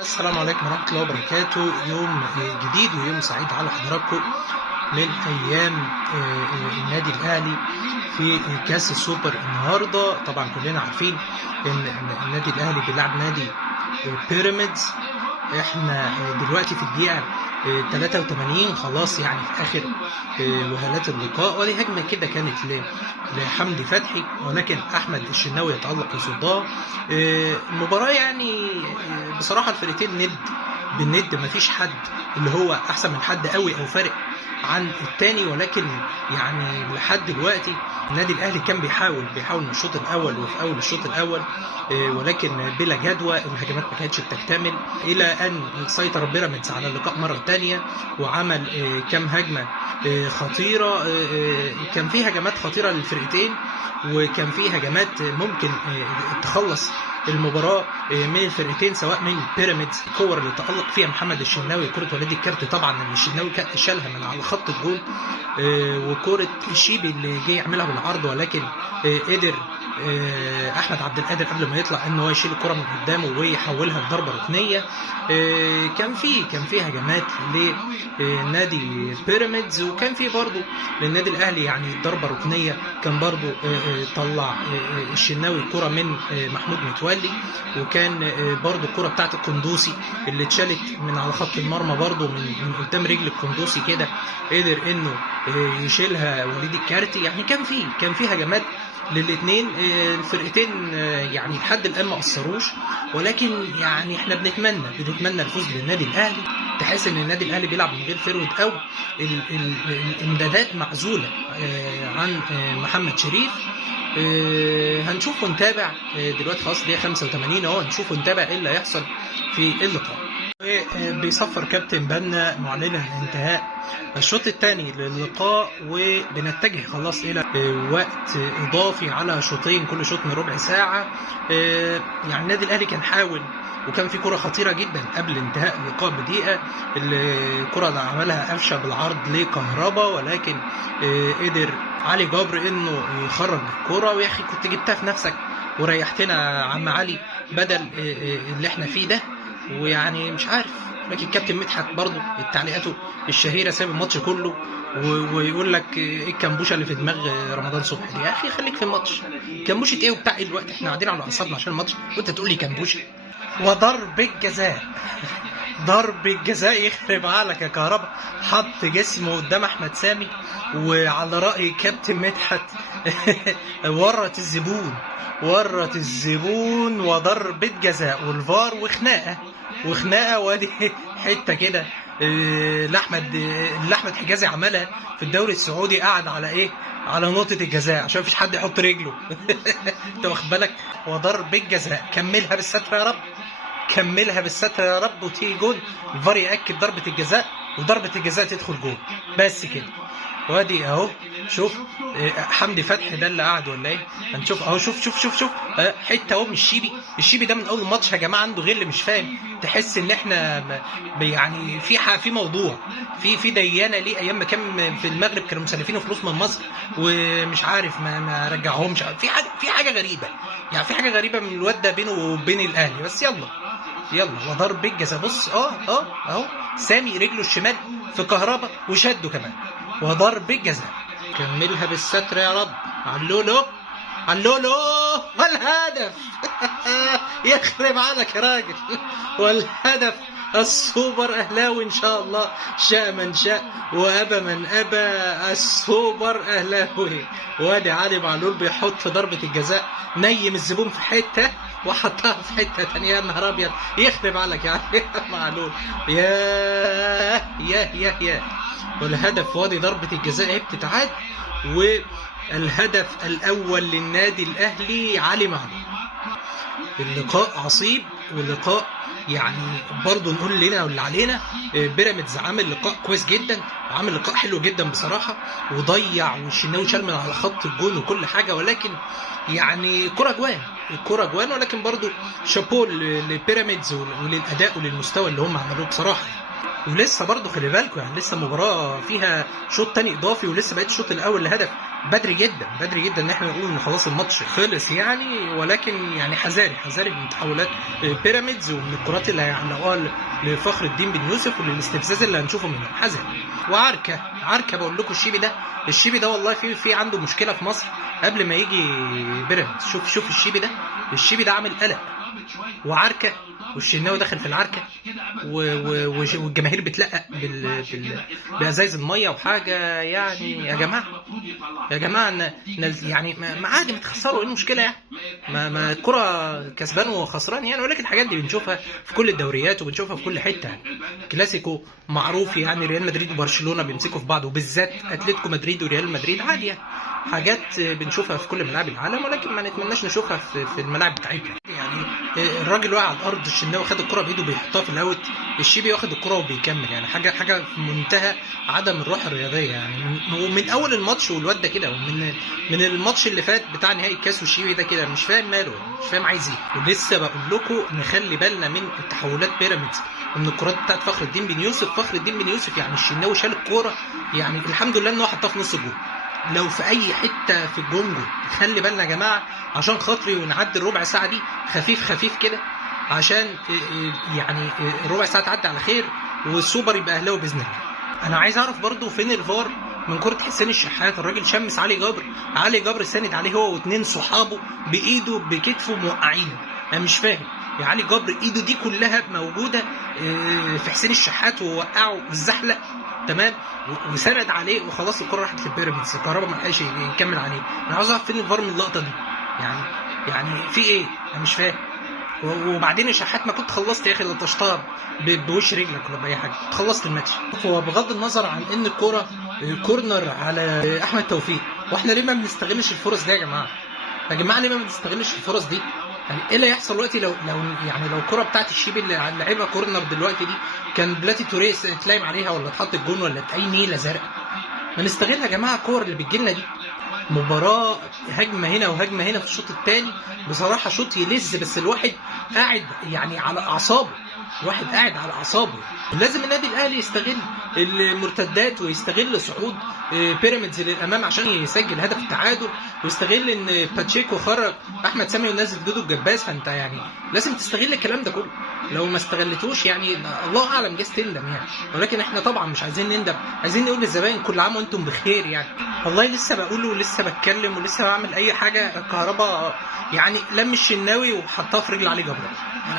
السلام عليكم ورحمة الله وبركاته. يوم جديد ويوم سعيد على حضراتكم من أيام النادي الأهلي في كأس السوبر. النهاردة طبعا كلنا عارفين إن النادي الأهلي بيلعب نادي بيراميدز. احنا دلوقتي في الدقيقة 83 خلاص، يعني في آخر وهلات اللقاء، ودي هجمة كده كانت لحمدي فتحي، ولكن أحمد الشناوي يتألق يصدها. المباراة يعني بصراحة الفريقين ند بالند، مفيش حد اللي هو أحسن من حد قوي أو فارق عن التاني، ولكن يعني لحد دلوقتي النادي الأهلي كان بيحاول من الشوط الأول وفي أول الشوط الأول، ولكن بلا جدوى. الهجمات ما كانتش بتكتمل إلى أن سيطر بيراميدز على اللقاء مرة تانية وعمل كام هجمة خطيرة. كان في هجمات خطيرة للفرقتين، وكان في هجمات ممكن تخلص المباراة من الفرقتين سواء من بيراميدز. الكور اللي تألق فيها محمد الشناوي، كرة وليد الكارت طبعا اللي الشناوي شالها من على خط الجول، وكرة الشيبي اللي جاي يعملها بالعرض، ولكن قدر احمد عبد القادر قبل ما يطلع ان هو يشيل الكره من قدامه ويحولها لضربه ركنيه. كان في هجمات لنادي بيراميدز، وكان في برضه للنادي الاهلي يعني ضربه ركنيه. كان برضه طلع الشناوي الكره من محمود متولي، وكان برضه الكره بتاعت القندوسي اللي اتشالت من على خط المرمى برضه من قدام رجل القندوسي كده، قدر انه يشيلها وليد الكارتي. يعني كان في هجمات للاثنين الفرقتين، يعني لحد الان ما قصروش، ولكن يعني احنا بنتمنى الفوز للنادي الاهلي. تحس ان النادي الاهلي بيلعب من غير فرود، او الامدادات معزوله عن محمد شريف. هنشوف ونتابع دلوقتي، خلاص دقيقه 85 اهو، هنشوف ونتابع ايه اللي هيحصل في اللقاء. بيصفر كابتن بنا معلنا انتهاء الشوط الثاني للقاء، وبنتجه خلاص الى وقت اضافي على شوطين، كل شوط من ربع ساعه. يعني النادي الاهلي كان حاول، وكان في كره خطيره جدا قبل انتهاء اللقاء بدقيقه، الكره اللي عملها قفشه بالعرض لكهربا، ولكن قدر علي جبر انه يخرج الكره. ويا اخي كنت جبتها في نفسك وريحتنا عم علي بدل اللي احنا فيه ده. ويعني مش عارف، لكن الكابتن مدحت برضه تعليقاته الشهيره ساب الماتش كله ويقول لك ايه الكمبوشه اللي في دماغ رمضان صبحي دي. يا اخي خليك في الماتش، كمبوشه ايه وبتاع ايه الوقت؟ احنا قاعدين على اعصابنا عشان الماتش وانت تقول لي كمبوشه. وضرب الجزاء، ضرب الجزاء يخرب عقلك يا كهربا. حط جسمه قدام احمد سامي، وعلى راي كابتن مدحت ورط الزبون وضربة جزاء والفار وخناقه. وادي حته كده لاحمد حجازي عملها في الدوري السعودي، قعد على ايه؟ على نقطه الجزاء عشان مفيش حد يحط رجله. انت واخد بالك؟ وضرب الجزاء، كملها بالستر يا رب، كملها بالستر يا رب، وتيجي جول. الفار ياكد ضربه الجزاء، وضربه الجزاء تدخل جول، بس كده. وادي اهو، شوف حمدي فتحي ده اللي قاعد ولا ايه؟ هنشوف اهو، شوف حته اهو من الشيبي ده من اول الماتش يا جماعه عنده غل، مش فاهم. تحس ان احنا يعني في موضوع في ديانه ليه. ايام ما كان في المغرب كانوا مسلفينه فلوس من مصر ومش عارف ما رجعهمش. في حاجه غريبه، يعني في حاجه غريبه من الواد ده بينه وبين الاهلي. بس يلا وضرب الجزاء. بص اهو سامي رجله الشمال في كهربا وشده كمان، وضرب الجزاء. كملها بالستر يا رب. علولو والهدف. يخرب عليك يا راجل. والهدف السوبر اهلاوي ان شاء الله، شاء من شاء وابى من ابى، السوبر اهلاوي. وادي علي معلول بيحط ضربه الجزاء، نيم الزبون في حته وحطها في حته ثانيه. يا نهار ابيض، يخرب عليك يا معلول. يا والهدف، وادي ضربه الجزاء اهي بتتعاد، والهدف الاول للنادي الاهلي علي معلول. اللقاء عصيب، واللقاء يعني برضه نقول لنا واللي علينا. بيراميدز عامل لقاء كويس جدا، وعامل لقاء حلو جدا بصراحه، وضيع والشناوي شال من على خط الجون وكل حاجه، ولكن يعني الكره جوان، ولكن برضه شابو لبيراميدز وللاداء وللمستوى اللي هم عملوه بصراحه. ولسه برضه خلي بالكم، يعني لسه مباراه فيها شوط تاني اضافي، ولسه بقيت الشوط الاول لهدف بدري جدا ان احنا نقول ان خلاص الماتش خلص يعني، ولكن يعني حذاري من تحولات بيراميدز ومن الكرات اللي هيعلقوها لفخر الدين بن يوسف وللاستفزاز اللي هنشوفه منهم. حذاري وعركه بقول لكم. الشيبي ده والله في عنده مشكله في مصر قبل ما يجي بيراميدز. شوف الشيبي ده عامل قلق وعركه، والشناوي داخل في العركه والجماهير بتلقق بازايز الميه وحاجه. يعني يا جماعه يعني ما عادي، ما تخسروا، ايه المشكله يعني؟ ما الكره كسبان وخسران يعني، ولكن الحاجات دي بنشوفها في كل الدوريات وبنشوفها في كل حته يعني. كلاسيكو معروف يعني، ريال مدريد وبرشلونه بيمسكوا في بعض، وبالذات اتلتيكو مدريد وريال مدريد، عادي يعني، حاجات بنشوفها في كل ملاعب العالم، ولكن ما نتمناش نشوفها في الملاعب بتاعتنا يعني. الراجل واقع على الارض، الشناوي خد الكره بايده بيحطها في الاوت، الشيبي واخد الكره وبيكمل يعني. حاجه في منتهى عدم الروح الرياضيه يعني. ومن اول الماتش والواد ده كده، ومن الماتش اللي فات بتاع نهائي الكاس، والشيبي ده كده مش فاهم ماله، مش فاهم عايز ايه. ولسه بقول لكم نخلي بالنا من تحولات بيراميدز ومن الكرات بتاعت فخر الدين بن يوسف. يعني الشناوي شال الكوره يعني، الحمد لله ان هو حطها في نص الجول. لو في اي حته في الجونجو خلي بالنا يا جماعه، عشان خاطري ونعدي الربع ساعه دي خفيف كده، عشان يعني الربع ساعه تعدي على خير والسوبر يبقى اهلاوي باذن الله. انا عايز اعرف برضو فين الفار من كره حسين الشحات. الراجل شمس علي جبر ساند عليه هو واثنين صحابه بايده بكتفه موقعينه. انا مش فاهم يا علي جبر، ايده دي كلها موجوده في حسين الشحات ووقعه والزحلق تمام، وسند عليه وخلاص الكره راحت للبيراميدز. الكهرباء ما لحقش يكمل عليه. انا عاوز اعرف فين الفار من اللقطه دي يعني في ايه؟ انا مش فاهم. وبعدين الشحات ما كنت خلصت يا اخي، لو تشطب بوش رجلك ولا باي حاجه خلصت الماتش. هو بغض النظر عن ان الكوره كورنر على احمد توفيق، واحنا ليه ما بنستغلش الفرص دي يا جماعه؟ ليه ما بنستغلش الفرص دي؟ يعني ايه اللي هيحصل دلوقتي لو الكره بتاعت الشيبي اللي لعبها كورنر دلوقتي دي كان بلاتي توريس اتلايم عليها ولا اتحط الجون ولا اي نيله زرقاء؟ ما نستغل يا جماعه الكور اللي بتجيلنا دي. مباراه هجمه هنا وهجمه هنا في الشوط الثاني، بصراحه شوط يلز، بس الواحد قاعد يعني على اعصابه. لازم النادي الاهلي يستغل المرتدات ويستغل صعود بيراميدز للامام عشان يسجل هدف التعادل، ويستغل ان باتشيكو خرج احمد سامي ونزل دودو الجباس. فانت يعني لازم تستغل الكلام ده كله. لو ما استغلتوش يعني الله اعلم جايز تندم يعني، ولكن احنا طبعا مش عايزين نندم، عايزين نقول للزباين كل عام وانتم بخير يعني. والله لسه بقول ولسه بتكلم ولسه بعمل اي حاجه. الكهرباء يعني لم الشناوي وحطها في رجل علي جبر.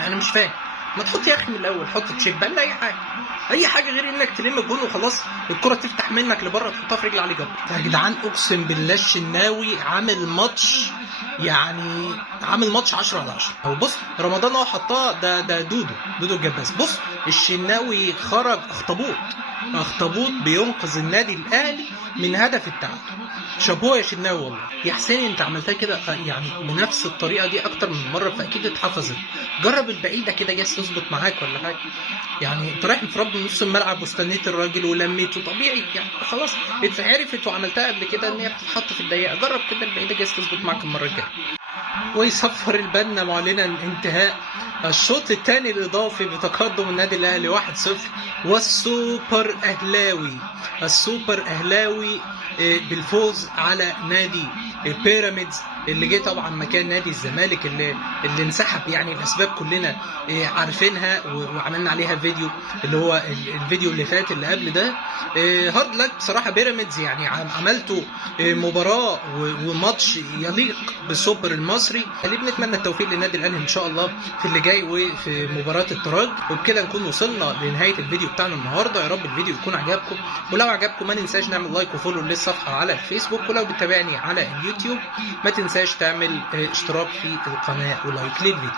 انا مش فاهم. ما تحط يا اخي من الاول، حط تشيب بقى اي حاجه غير انك تلم الجون وخلاص الكره تفتح منك لبره تحطها في رجل علي جبر. يا جدعان اقسم بالله الشناوي عامل ماتش 10/10. هو بص رمضان هو حطها، ده دودو الجباس. بص الشناوي خرج اخطبوط بينقذ النادي الاهلي من هدف التعادل. شابوه يا شناوي والله. يا حسين انت عملتها كده يعني بنفس الطريقه دي اكتر من مره، فاكيد اتحفظت. جرب البعيده كده جايز تظبط معاك ولا حاجه يعني. انت رايح مفرد من نص الملعب واستنيت الراجل ولميته طبيعي يعني، خلاص اتعرفت وعملتها قبل كده ان هي بتتحط في الضيقه. جرب كده البعيده جايز تظبط معاك المره الجايه. ويصفر البنا معلنا انتهاء الشوط الثاني الاضافي بتقدم النادي الاهلي 1-0. والسوبر اهلاوي بالفوز على نادي بيراميدز اللي جه طبعا مكان نادي الزمالك اللي انسحب يعني. الاسباب كلنا عارفينها وعملنا عليها فيديو، اللي هو الفيديو اللي فات اللي قبل ده. هارد لك بصراحه بيراميدز يعني، عملتوا مباراه وماتش يليق بالسوبر المصري. اللي بنتمنى التوفيق للنادي الاهلي ان شاء الله في اللي جاي وفي مباراه الترجي. وبكده نكون وصلنا لنهايه الفيديو بتاعنا النهارده. يا رب الفيديو يكون عجبكم، ولو عجبكم ما ننساش نعمل لايك وفولو للصفحه على الفيسبوك، ولو بتتابعني على اليوتيوب ما تنساش تعمل اشتراك في القناه ولايك للفيديو.